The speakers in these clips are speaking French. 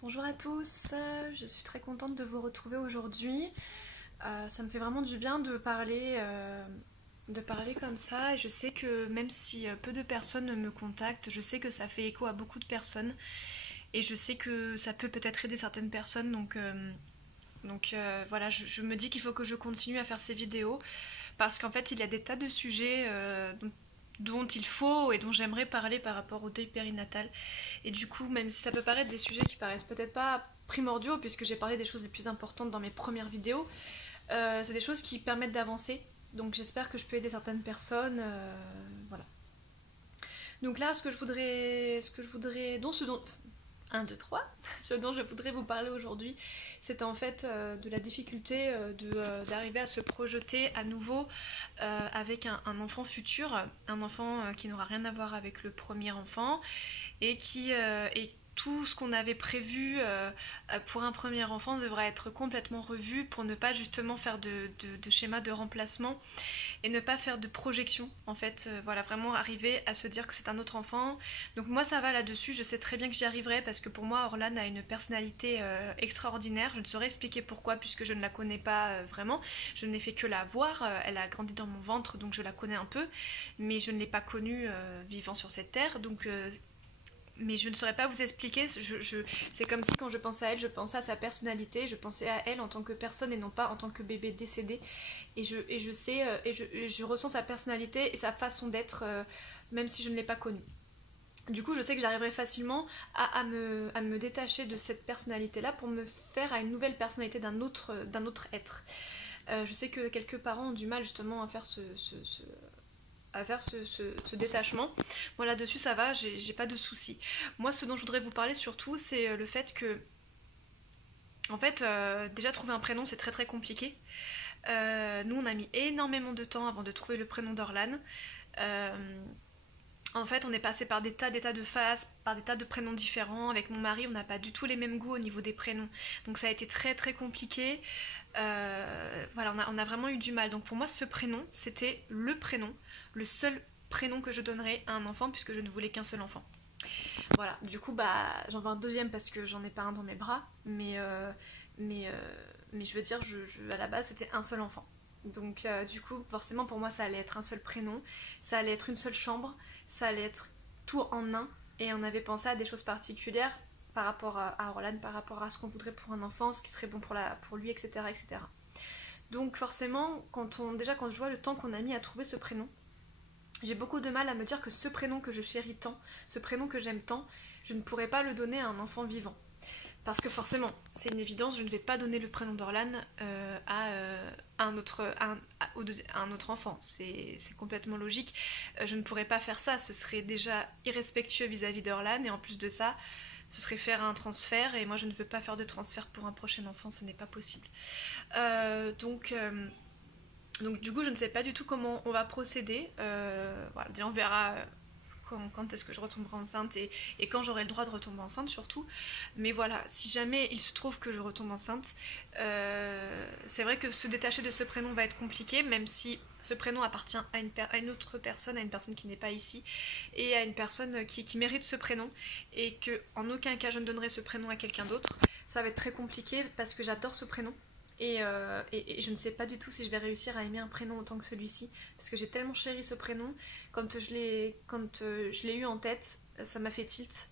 Bonjour à tous, je suis très contente de vous retrouver aujourd'hui. Ça me fait vraiment du bien de parler comme ça. Et je sais que même si peu de personnes me contactent, je sais que ça fait écho à beaucoup de personnes. Et je sais que ça peut peut-être aider certaines personnes. Donc voilà, je me dis qu'il faut que je continue à faire ces vidéos. Parce qu'en fait, il y a des tas de sujets dont il faut et dont j'aimerais parler par rapport au deuil périnatal. Et du coup, même si ça peut paraître des sujets qui paraissent peut-être pas primordiaux, puisque j'ai parlé des choses les plus importantes dans mes premières vidéos, c'est des choses qui permettent d'avancer. Donc j'espère que je peux aider certaines personnes. Voilà. Donc là, ce dont 1, 2, 3. Ce dont je voudrais vous parler aujourd'hui, c'est en fait de la difficulté d'arriver à se projeter à nouveau avec un enfant futur, un enfant qui n'aura rien à voir avec le premier enfant et tout ce qu'on avait prévu pour un premier enfant devra être complètement revu pour ne pas justement faire de schéma de remplacement et ne pas faire de projection en fait, voilà, vraiment arriver à se dire que c'est un autre enfant. Donc moi ça va là-dessus, je sais très bien que j'y arriverai parce que pour moi Orlan a une personnalité extraordinaire. Je ne saurais expliquer pourquoi puisque je ne la connais pas vraiment, je n'ai fait que la voir, elle a grandi dans mon ventre donc je la connais un peu, mais je ne l'ai pas connue vivant sur cette terre, donc mais je ne saurais pas vous expliquer, c'est comme si quand je pensais à elle, je pensais à sa personnalité, je pensais à elle en tant que personne et non pas en tant que bébé décédé. Et je ressens sa personnalité et sa façon d'être, même si je ne l'ai pas connue. Du coup, je sais que j'arriverai facilement à me détacher de cette personnalité-là pour me faire à une nouvelle personnalité d'un autre être. Je sais que quelques parents ont du mal justement à faire ce détachement. Moi là-dessus ça va, j'ai pas de soucis. Moi ce dont je voudrais vous parler surtout c'est le fait que en fait déjà trouver un prénom c'est très très compliqué. Nous on a mis énormément de temps avant de trouver le prénom d'Orlan. En fait on est passé par des tas de phases, par des tas de prénoms différents. Avec mon mari on n'a pas du tout les mêmes goûts au niveau des prénoms. Donc ça a été très très compliqué. Voilà, on a vraiment eu du mal. Donc pour moi ce prénom c'était le seul prénom que je donnerais à un enfant puisque je ne voulais qu'un seul enfant. Voilà, du coup bah j'en veux un deuxième parce que j'en ai pas un dans mes bras, mais je veux dire à la base c'était un seul enfant. Donc du coup forcément pour moi ça allait être un seul prénom, ça allait être une seule chambre, ça allait être tout en un et on avait pensé à des choses particulières par rapport à Orlan, par rapport à ce qu'on voudrait pour un enfant, ce qui serait bon pour lui, etc., etc. Donc forcément, quand je vois le temps qu'on a mis à trouver ce prénom, j'ai beaucoup de mal à me dire que ce prénom que je chéris tant, ce prénom que j'aime tant, je ne pourrais pas le donner à un enfant vivant. Parce que forcément, c'est une évidence, je ne vais pas donner le prénom d'Orlan à un autre enfant. C'est complètement logique. Je ne pourrais pas faire ça, ce serait déjà irrespectueux vis-à-vis d'Orlan, et en plus de ça, ce serait faire un transfert, et moi je ne veux pas faire de transfert pour un prochain enfant, ce n'est pas possible. Donc du coup je ne sais pas du tout comment on va procéder. Voilà, on verra quand est-ce que je retomberai enceinte et quand j'aurai le droit de retomber enceinte surtout. Mais voilà, si jamais il se trouve que je retombe enceinte, c'est vrai que se détacher de ce prénom va être compliqué, même si ce prénom appartient à une autre personne, à une personne qui n'est pas ici, et à une personne qui mérite ce prénom, et que en aucun cas je ne donnerai ce prénom à quelqu'un d'autre. Ça va être très compliqué parce que j'adore ce prénom. Et je ne sais pas du tout si je vais réussir à aimer un prénom autant que celui-ci, parce que j'ai tellement chéri ce prénom. Quand je l'ai eu en tête, ça m'a fait tilt.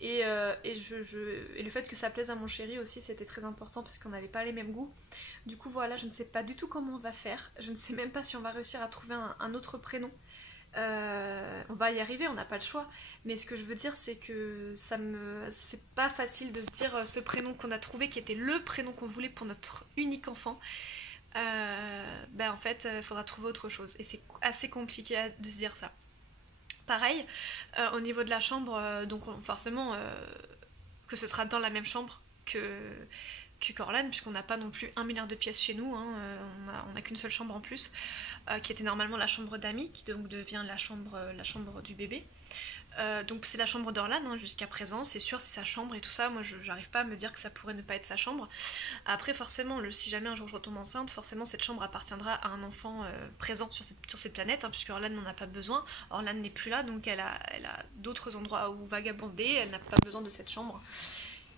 Et le fait que ça plaise à mon chéri aussi, c'était très important parce qu'on n'avait pas les mêmes goûts. Du coup voilà, je ne sais pas du tout comment on va faire. Je ne sais même pas si on va réussir à trouver un autre prénom. On va y arriver, on n'a pas le choix. Mais ce que je veux dire, c'est que c'est pas facile de se dire ce prénom qu'on a trouvé, qui était le prénom qu'on voulait pour notre unique enfant. En fait, il faudra trouver autre chose. Et c'est assez compliqué de se dire ça. Pareil, au niveau de la chambre, donc forcément que ce sera dans la même chambre que Corlan, puisqu'on n'a pas non plus 1 milliard de pièces chez nous, hein, on n'a qu'une seule chambre en plus, qui était normalement la chambre d'amis, qui donc devient la chambre du bébé. Donc c'est la chambre d'Orlan hein, jusqu'à présent, c'est sûr c'est sa chambre et tout ça, moi j'arrive pas à me dire que ça pourrait ne pas être sa chambre. Après forcément, si jamais un jour je retombe enceinte, forcément cette chambre appartiendra à un enfant présent sur cette planète, hein, puisque Orlan n'en a pas besoin, Orlan n'est plus là, donc elle a d'autres endroits où vagabonder, elle n'a pas besoin de cette chambre.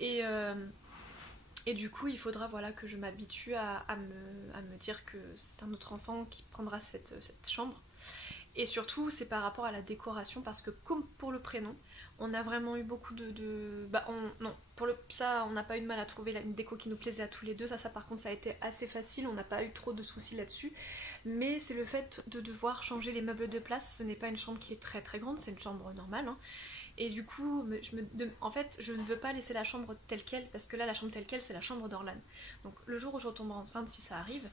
Et du coup, il faudra voilà, que je m'habitue à me dire que c'est un autre enfant qui prendra cette chambre. Et surtout, c'est par rapport à la décoration, parce que comme pour le prénom, on a vraiment eu beaucoup non, ça, on n'a pas eu de mal à trouver une déco qui nous plaisait à tous les deux. Ça par contre, ça a été assez facile, on n'a pas eu trop de soucis là-dessus. Mais c'est le fait de devoir changer les meubles de place. Ce n'est pas une chambre qui est très très grande, c'est une chambre normale, hein. Et du coup, en fait, je ne veux pas laisser la chambre telle qu'elle, parce que là, la chambre telle qu'elle, c'est la chambre d'Orlan. Donc le jour où je retomberai enceinte, si ça arrive,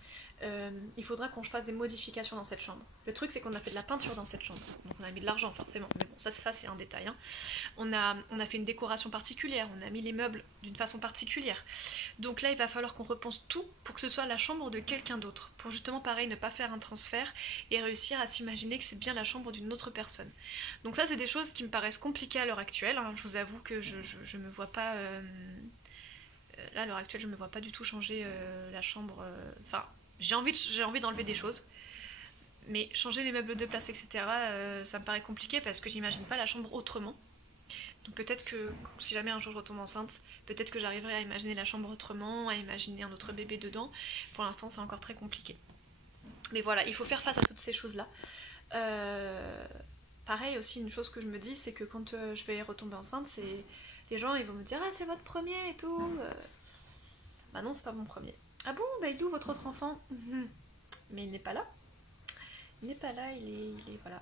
il faudra qu'on fasse des modifications dans cette chambre. Le truc, c'est qu'on a fait de la peinture dans cette chambre, donc on a mis de l'argent forcément, mais bon, ça c'est un détail, hein. On a fait une décoration particulière, on a mis les meubles d'une façon particulière. Donc là, il va falloir qu'on repense tout pour que ce soit la chambre de quelqu'un d'autre, pour justement, pareil, ne pas faire un transfert et réussir à s'imaginer que c'est bien la chambre d'une autre personne. Donc ça, c'est des choses qui me paraissent compliquées à l'heure actuelle, hein. Je vous avoue que je me vois pas... là, à l'heure actuelle, je me vois pas du tout changer la chambre... Enfin, j'ai envie d'enlever des choses, mais changer les meubles de place, etc., ça me paraît compliqué parce que j'imagine pas la chambre autrement. Donc peut-être que si jamais un jour je retombe enceinte, peut-être que j'arriverai à imaginer la chambre autrement, à imaginer un autre bébé dedans. Pour l'instant, c'est encore très compliqué. Mais voilà, il faut faire face à toutes ces choses-là. Pareil aussi, une chose que je me dis, c'est que quand je vais retomber enceinte, les gens ils vont me dire « Ah, c'est votre premier et tout ». Bah non, c'est pas mon premier. « Ah bon, bah il est où votre autre enfant ?» Mais il n'est pas là. Il n'est pas là, voilà.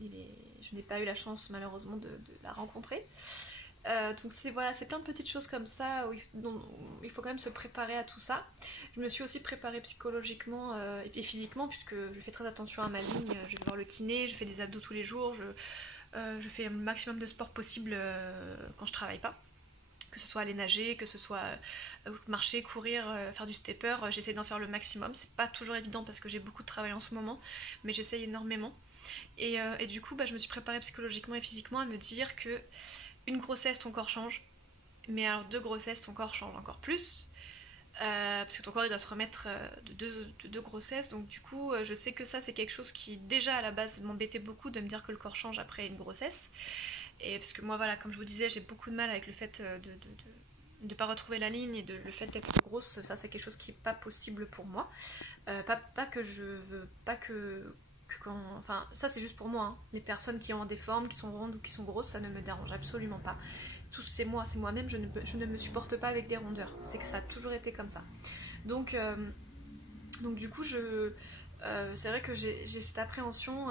Je n'ai pas eu la chance malheureusement de la rencontrer. Donc c'est plein de petites choses comme ça où il faut quand même se préparer à tout ça. Je me suis aussi préparée psychologiquement et physiquement, puisque je fais très attention à ma ligne. Je vais voir le kiné, je fais des abdos tous les jours, je fais le maximum de sport possible quand je travaille pas. Que ce soit aller nager, que ce soit marcher, courir, faire du stepper, j'essaie d'en faire le maximum. C'est pas toujours évident parce que j'ai beaucoup de travail en ce moment, mais j'essaye énormément. Et du coup, je me suis préparée psychologiquement et physiquement à me dire que une grossesse, ton corps change, mais alors 2 grossesses, ton corps change encore plus, parce que ton corps il doit se remettre de deux grossesses. Donc du coup, je sais que ça c'est quelque chose qui déjà à la base m'embêtait beaucoup, de me dire que le corps change après une grossesse. Et parce que moi voilà, comme je vous disais, j'ai beaucoup de mal avec le fait de ne pas retrouver la ligne et le fait d'être grosse. Ça c'est quelque chose qui n'est pas possible pour moi. Pas que je veux, pas que enfin ça c'est juste pour moi, hein. Les personnes qui ont des formes, qui sont rondes ou qui sont grosses, ça ne me dérange absolument pas. C'est moi-même, je ne me supporte pas avec des rondeurs. C'est que ça a toujours été comme ça. Donc du coup, c'est vrai que j'ai cette appréhension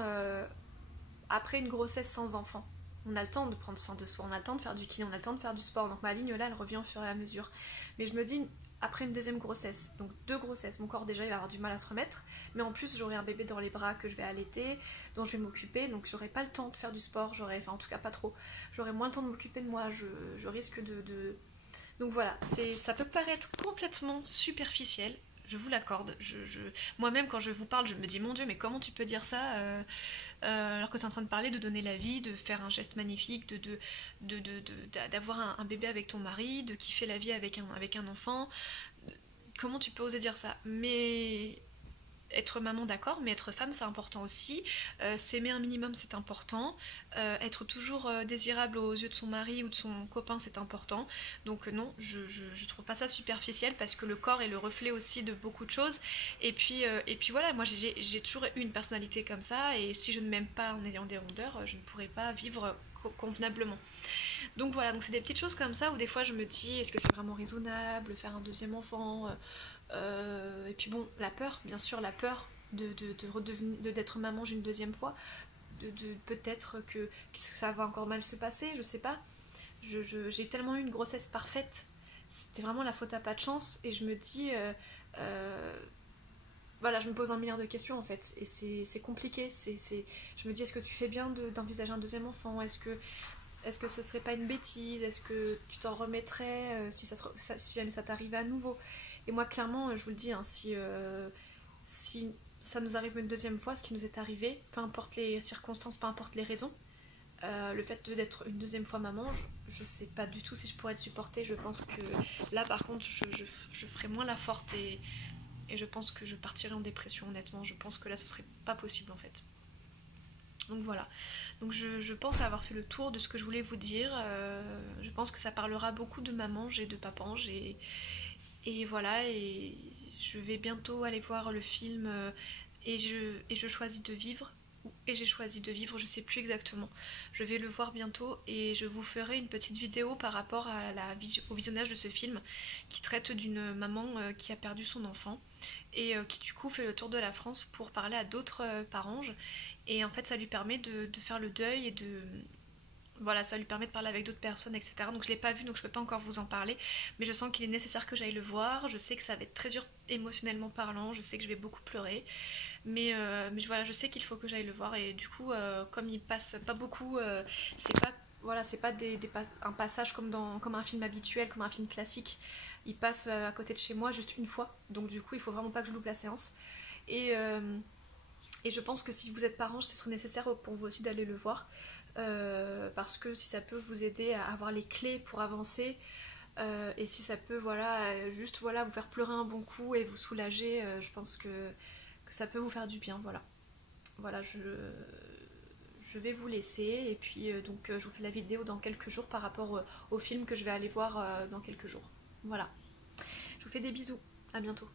après une grossesse sans enfant. On a le temps de prendre soin de soi, on a le temps de faire du kiné, on a le temps de faire du sport. Donc ma ligne là, elle revient au fur et à mesure. Mais je me dis, après une deuxième grossesse, donc 2 grossesses, mon corps déjà il va avoir du mal à se remettre. Mais en plus, j'aurai un bébé dans les bras que je vais allaiter, dont je vais m'occuper. Donc j'aurai pas le temps de faire du sport, en tout cas pas trop. J'aurai moins le temps de m'occuper de moi, je risque de... Donc voilà, ça peut paraître complètement superficiel, je vous l'accorde. Moi-même, quand je vous parle, je me dis, mon Dieu, mais comment tu peux dire ça alors que tu es en train de parler de donner la vie, de faire un geste magnifique, d'avoir un bébé avec ton mari, de kiffer la vie avec un enfant. Comment tu peux oser dire ça? Mais... être maman, d'accord, mais être femme, c'est important aussi. S'aimer un minimum, c'est important. Être toujours désirable aux yeux de son mari ou de son copain, c'est important. Donc non, je trouve pas ça superficiel, parce que le corps est le reflet aussi de beaucoup de choses. Et puis voilà, moi j'ai toujours eu une personnalité comme ça, et si je ne m'aime pas en ayant des rondeurs, je ne pourrais pas vivre convenablement. Donc voilà, donc c'est des petites choses comme ça où des fois je me dis, est-ce que c'est vraiment raisonnable, faire un deuxième enfant et puis bon, la peur, bien sûr, la peur d'être maman une deuxième fois, peut-être que ça va encore mal se passer, je sais pas. J'ai tellement eu une grossesse parfaite, c'était vraiment la faute à pas de chance, et je me dis, voilà, je me pose un milliard de questions en fait, et c'est compliqué. Je me dis, est-ce que tu fais bien d'envisager un deuxième enfant? Est-ce que ce serait pas une bêtise? Est-ce que tu t'en remettrais si jamais ça t'arrivait à nouveau? Et moi, clairement, je vous le dis, hein, si ça nous arrive une deuxième fois, ce qui nous est arrivé, peu importe les circonstances, peu importe les raisons, le fait d'être une deuxième fois maman, je sais pas du tout si je pourrais le supporter. Je pense que là, par contre, je ferais moins la forte, et je pense que je partirais en dépression, honnêtement. Je pense que là, ce serait pas possible, en fait. Donc voilà, donc je pense avoir fait le tour de ce que je voulais vous dire. Je pense que ça parlera beaucoup de mamange et de papange et voilà, et je vais bientôt aller voir le film et je choisis de vivre. Et j'ai choisi de vivre, je sais plus exactement. Je vais le voir bientôt et je vous ferai une petite vidéo par rapport au visionnage de ce film qui traite d'une maman qui a perdu son enfant et qui du coup fait le tour de la France pour parler à d'autres paranges. Et en fait ça lui permet de faire le deuil et de... Voilà, ça lui permet de parler avec d'autres personnes, etc. Donc je l'ai pas vu, donc je peux pas encore vous en parler. Mais je sens qu'il est nécessaire que j'aille le voir. Je sais que ça va être très dur émotionnellement parlant. Je sais que je vais beaucoup pleurer. Mais voilà, je sais qu'il faut que j'aille le voir. Et du coup, comme il passe pas beaucoup, c'est pas... Voilà, c'est pas un passage comme un film habituel, comme un film classique. Il passe à côté de chez moi juste une fois. Donc du coup, il faut vraiment pas que je loupe la séance. Et, euh, et je pense que si vous êtes parent, ce serait nécessaire pour vous aussi d'aller le voir. Parce que si ça peut vous aider à avoir les clés pour avancer et si ça peut juste vous faire pleurer un bon coup et vous soulager, je pense que ça peut vous faire du bien. Voilà, je vais vous laisser et puis je vous fais la vidéo dans quelques jours par rapport au film que je vais aller voir dans quelques jours. Voilà, je vous fais des bisous, à bientôt.